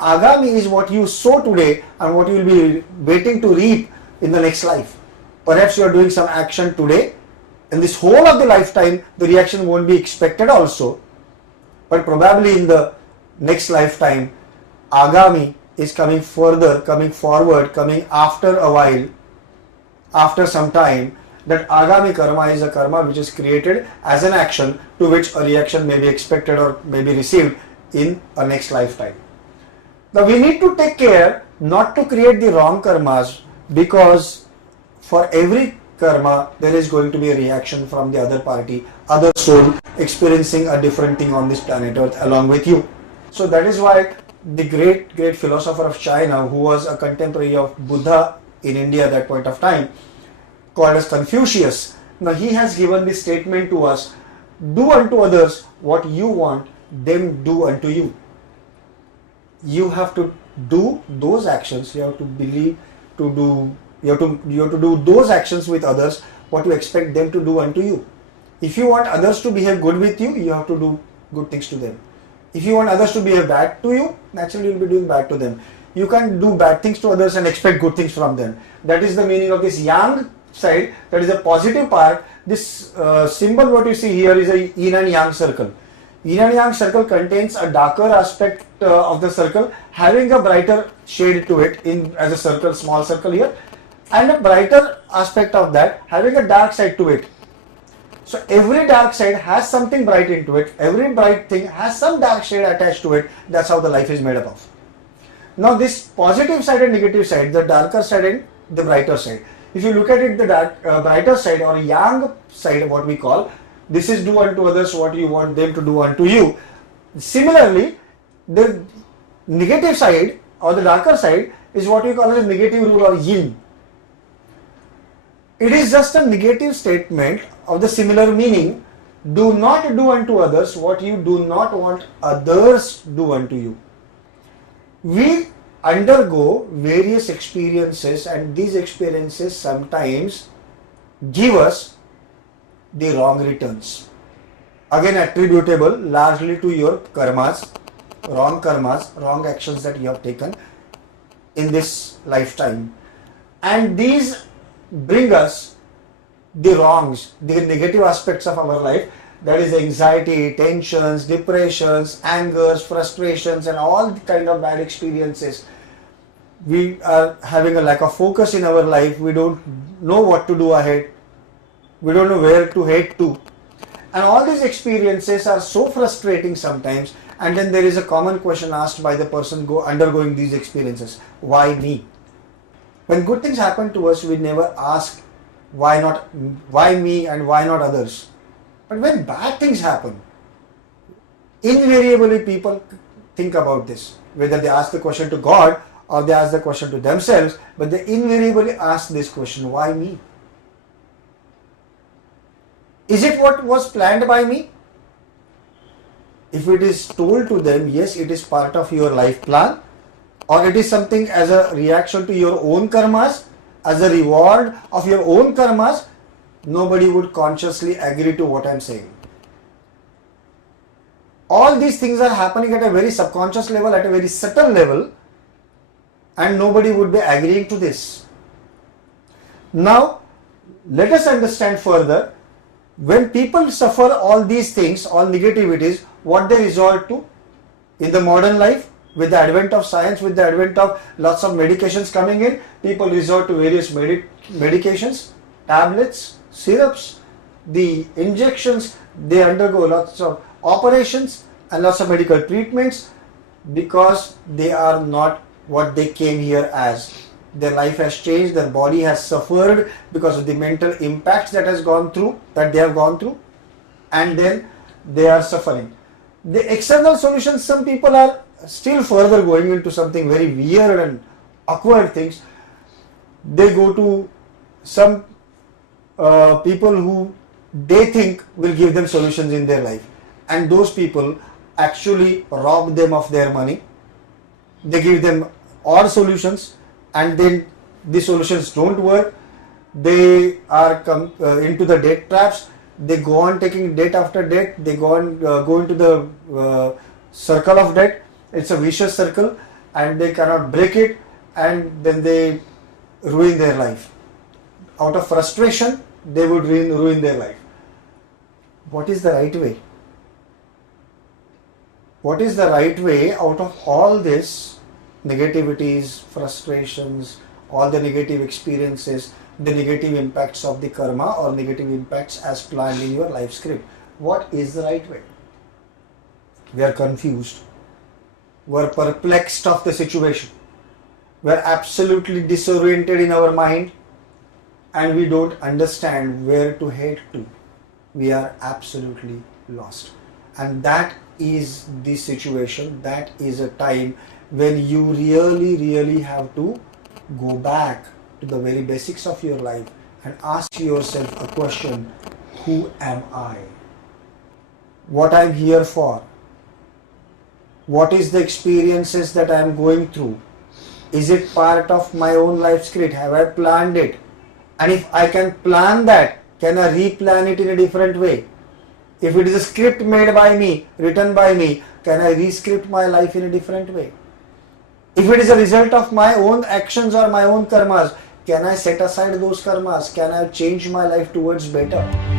Agami is what you sow today and what you will be waiting to reap in the next life. Perhaps you are doing some action today. In this whole of the lifetime, the reaction won't be expected also. But probably in the next lifetime, Agami is coming further, coming forward, coming after a while, after some time. That Agami karma is a karma which is created as an action to which a reaction may be expected or may be received in a next lifetime. Now we need to take care not to create the wrong karmas, because for every karma there is going to be a reaction from the other party, other soul experiencing a different thing on this planet Earth along with you. So that is why the great philosopher of China, who was a contemporary of Buddha in India at that point of time, called as Confucius, now he has given this statement to us: do unto others what you want them do unto you. You have to do those actions, you have to believe to do, you have to do those actions with others what you expect them to do unto you. If you want others to behave good with you, you have to do good things to them. If you want others to behave bad to you, naturally you will be doing bad to them. You can't do bad things to others and expect good things from them. That is the meaning of this yang side, that is a positive part. This symbol what you see here is a yin and yang circle. Yin and yang circle contains a darker aspect of the circle having a brighter shade to it in as a circle, small circle here, and a brighter aspect of that having a dark side to it. So every dark side has something bright into it, every bright thing has some dark shade attached to it. That's how the life is made up of. Now this positive side and negative side, the darker side and the brighter side. If you look at it, the brighter side or yang side, what we call, this is do unto others what you want them to do unto you. Similarly, the negative side or the darker side is what we call as a negative rule or yin. It is just a negative statement of the similar meaning. Do not do unto others what you do not want others do unto you. We undergo various experiences, and these experiences sometimes give us the wrong returns. Again, attributable largely to your karmas, wrong actions that you have taken in this lifetime. And these bring us the wrongs, the negative aspects of our life, that is anxiety, tensions, depressions, angers, frustrations, and all the kind of bad experiences. We are having a lack of focus in our life. We don't know what to do ahead. We don't know where to head to. And all these experiences are so frustrating sometimes. And then there is a common question asked by the person undergoing these experiences: why me? When good things happen to us, we never ask why me and why not others. But when bad things happen, invariably people think about this. Whether they ask the question to God or they ask the question to themselves, but they invariably ask this question: why me? Is it what was planned by me? If it is told to them, yes, it is part of your life plan, or it is something as a reaction to your own karmas, as a reward of your own karmas, nobody would consciously agree to what I am saying. All these things are happening at a very subconscious level, at a very subtle level, and nobody would be agreeing to this. Now, let us understand further. When people suffer all these things, all negativities, what they resort to in the modern life, with the advent of science, with the advent of lots of medications coming in, people resort to various medications, tablets, syrups, the injections. They undergo lots of operations and lots of medical treatments because they are not what they came here as. Their life has changed, their body has suffered because of the mental impacts that they have gone through, and then they are suffering. The external solutions, some people are still further going into something very weird and awkward things. They go to some people who they think will give them solutions in their life, and those people actually rob them of their money. They give them odd solutions, and then the solutions don't work. They are into the debt traps. They go on taking debt after debt. They go into the circle of debt. It's a vicious circle. and they cannot break it, and then they ruin their life. Out of frustration, they would ruin their life. What is the right way? What is the right way out of all this negativities, frustrations, all the negative experiences, the negative impacts of the karma or negative impacts as planned in your life script? What is the right way? We are confused. We are perplexed of the situation. We are absolutely disoriented in our mind, and we don't understand where to head to. We are absolutely lost. And that is the situation, that is a time when you really have to go back to the very basics of your life and ask yourself a question: who am I? What I'm here for? What is the experiences that I'm going through? Is it part of my own life script? Have I planned it? And if I can plan that, can I replan it in a different way? If it is a script made by me, written by me, can I rescript my life in a different way? If it is a result of my own actions or my own karmas, can I set aside those karmas? Can I change my life towards better?